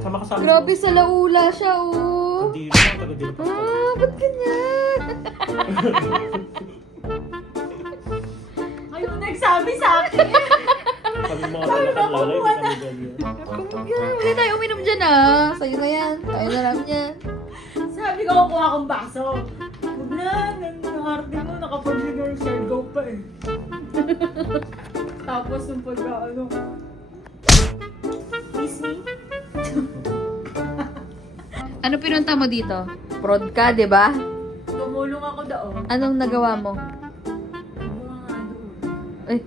Sama ka sa amin. Grabe sa laula siya, oh. Hindi naman, taga-dilo pa. Ba't ganyan? Ayun, nagsabi sa akin. Kami mga lalakad-lalay, hindi kami ganyan. Hindi tayo uminom dyan, ah. Sa'yo na yan. Tayo na lang yan. Sabi ko, kuha akong baso. Huwag na, nangharte mo, nakapag-rehearsal go pa eh. Tapos nung pagka, kiss me? Ano pinunta mo dito? Prod ka, di ba? Tumulong ako doon. Anong nagawa mo? Mga nga doon. Eh,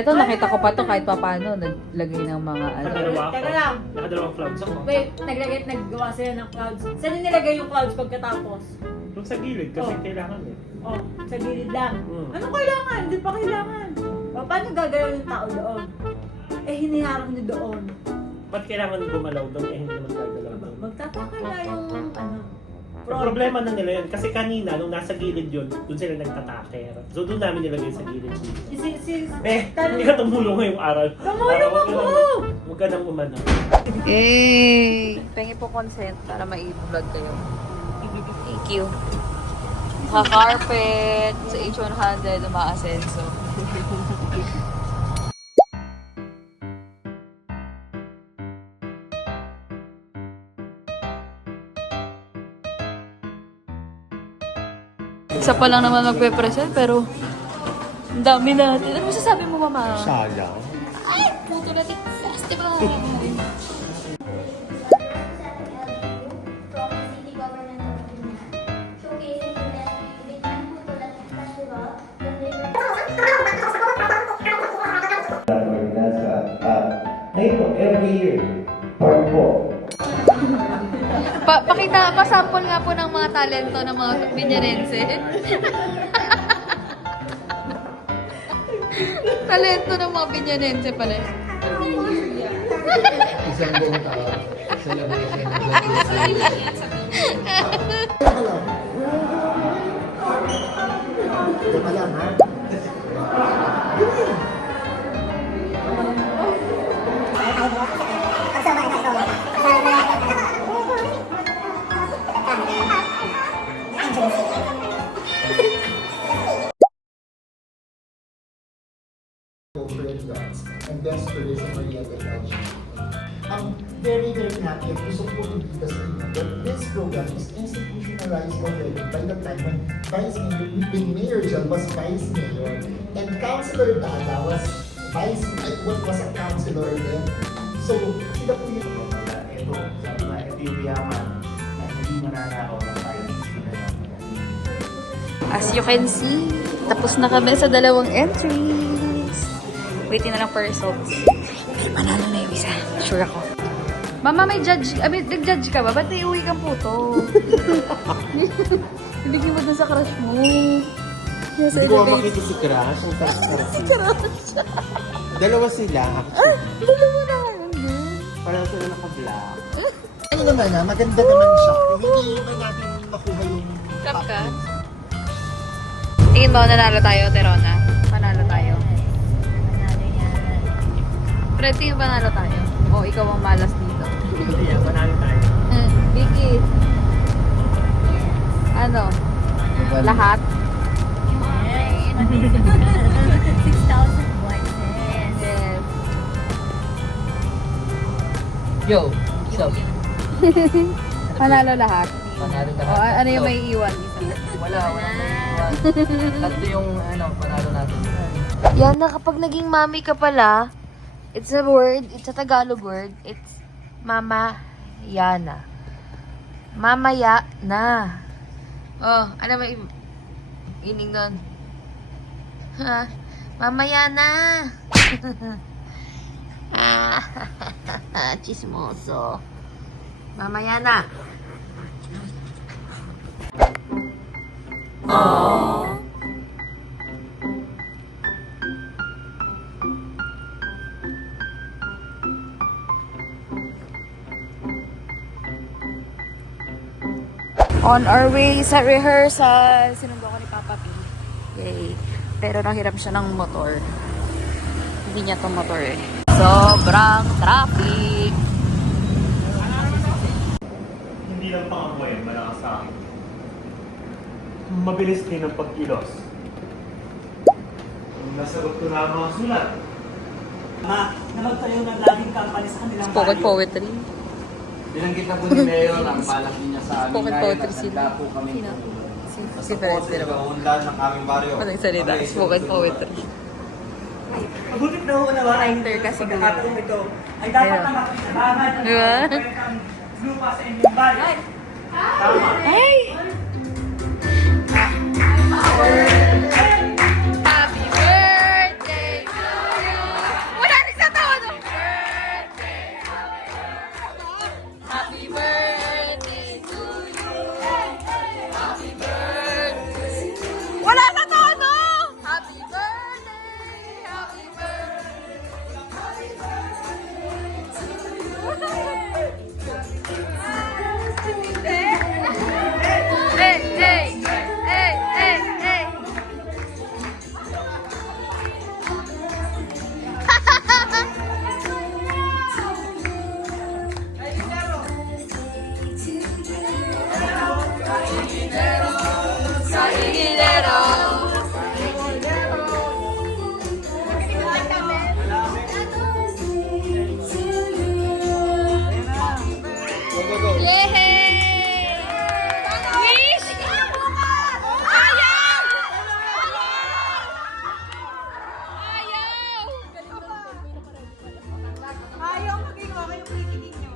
eto nakita ko pa to kahit paano naglagay ng mga ano. Nakadalawa ako. Teka lang. Nakadalawang clouds ako. Wait, naggawa sila ng clouds. Saan yung nilagay yung clouds pagkatapos? Yung sa gilid, kasi Oh. kailangan eh. Oh, sa gilid lang. Mm. Kailangan? Hindi pa kailangan. O, paano gagawin yung tao doon? Eh, hiniharap niyo doon. Ba't kailangan gumalaw doon? Eh, hindi naman gagalaw doon. Magtataka na yung, Ang problema na nila yun, kasi kanina, nung nasa gilid yun, doon sila nagtataker. So doon namin nilagay sa gilid dito. Hindi ka tumulong ngayong araw. Tumulong ako! Huwag ka nang umano. Yay! Pengi po consent para mai-vlog kayo. Thank you. Naka-carpet sa H100 umaasenso. Isa pa lang naman magpe-present pero ang dami natin. Ano masasabi mo, Mama? Sayang. Ay! Natin Festival! Ngayon po, every year, part po. Pakita, pasample nga po ng mga talento ng mga Binyanense. Talento ng mga Binyanense pala. Isang buong tao. Celebration. Teka lang, ha? And then tourism oriented management. I'm very, very happy at gusto ko dito sa inyo that this program is institutionalized already by the time when Mayor John was Vice Mayor and Councilor Dada was was a councilor then. So, sila po yung Ito, sabi nga, ito yung yaman na hindi mananakaw ng finance. As you can see, tapos na kami sa dalawang entries. Waiting na lang for results. Pero panalo na yung isa. Sure ako. Mama, may judge. Nag-judge ka ba? Ba't naiuwi kang puto? Hindi mo dun sa crush mo. Hindi ko makita si Crush. Ang si Crush. Dalawa sila. Dalawa na ngayon din. Parang sila naka-black. ano naman maganda naman siya. Hindi naman natin makuha yung Stop ka. Tingin mo, nanalo tayo, Terona? Panalo tayo. Fred, tingin ba nanalo tayo? O ikaw ang malas dito? Hindi, manalo tayo. Vicky. Ano? Lahat? 6,000 voices. Yes. Yo, so, Panalo lahat? panalo O lahat. ano yung may iwan? Wala may iwan. Tatlo yung panalo natin. Yan na kapag naging mami ka pala, it's a word, it's a Tagalog word, it's Mama Yana. Mamaya na. Oh, ano may ining nun? Ha? Mamaya na. Chismoso. Mamaya na. On our way sa rehearsal, sinundo ko ni Papa P. Yay. Pero nahiram siya ng motor. Hindi niya tong motor eh. Sobrang traffic. mabilis din ang pagkilos. Nasagot ko na ang mga sulat. Na magtayo ng laging company sa kanilang Spoken poetry. Binanggit na po ni Mayor ang balak niya sa amin. Spoken ngayon poetry at sila. handa po kami Sino? tumulong. Si Ferris din naman. Undan ng aming baryo. Anong salita? Spoken poetry. Mabutit na ho na Writer kasi ganun. Katong ito ay dapat Ayun. na makikitabangan ng Diba? kwentang lupa sa inyong bayan. Tama. Ay! Happy birthday to you! Wala rin sa taon! Happy birthday to you! Happy birthday! Wala sa taon! Happy birthday! Happy birthday! Hey, hey, hey, hey, hey. Yay! Wish! Ayaw! Ayaw! Ayaw maging okay yung kikinig nyo.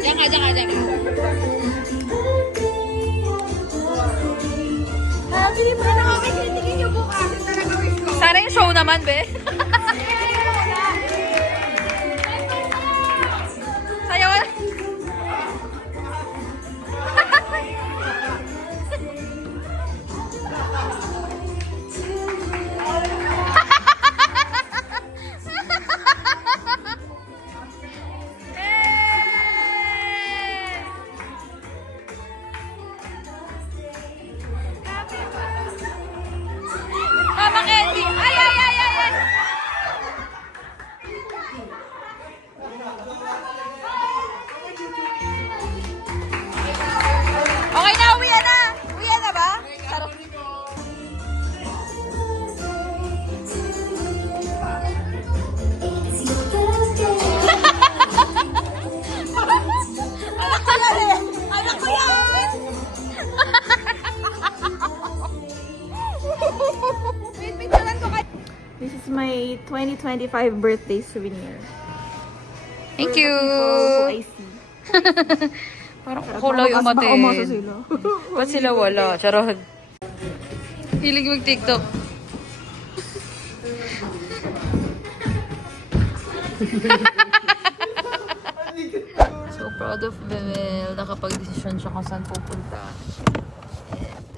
Diyan ka, diyan ka, diyan ka. Hindi mo na nakakikinitigin yung bukas. Yung talaga wish ko. Sana yung show naman, be. Sayawan. Mama Candy! Ay, ay, ay, ay, ay! Okay na, uwi na! Uwi na ba? Sarap. Anak ko yan! This is my 2025 birthday souvenir. Thank For you! the people who I see. Parang kulay Baka umasa umatin. sila. Ba't sila wala? Charot. Hilig mag-TikTok. So proud of Bemel. Nakapag-desisyon siya kung saan pupunta. And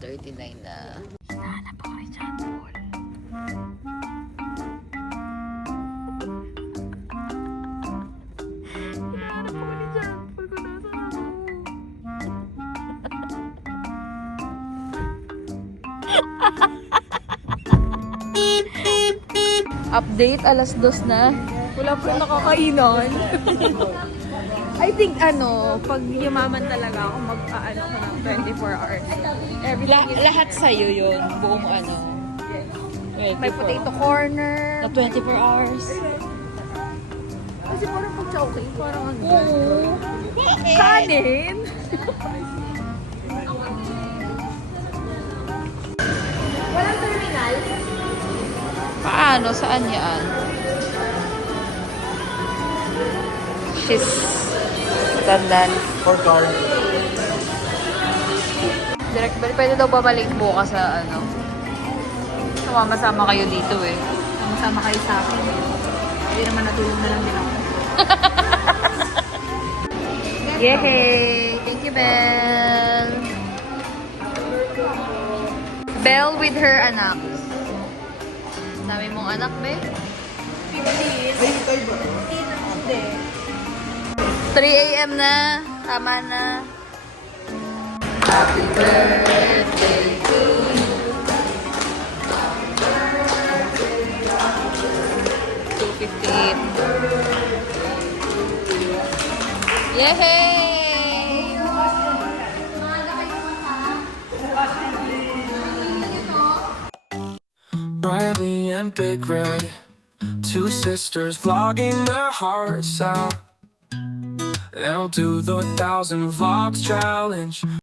1:39 na. Hinahanap ako ni John Paul. Hinahanap ako ni John Paul kung nasaan ako. Update, alas 2 na. Wala po nakakainan. I think pag yumaman talaga ako, mag-aano ko ng 24 hours. Everything is Lahat sa'yo yun. Buong ano. may potato corner. Na 24 hours. Kasi parang pag chowking, parang ano. Oo. Kanin? Walang terminal? Paano? Saan yan? She's tandaan. For car. Direct, pwede daw babalik bukas sa ano. Sumama-sama kayo dito eh. Sama kayo sa akin. Hindi naman natulog na lang din ako. Yay! Thank you, Belle! Belle with her anak. Dami mong anak, Be? 3 a.m. na. Tama na. Happy birthday to you. 2:58. Yay! Riley and Big Red, two sisters vlogging their hearts out. They'll do the 1,000 vlogs challenge.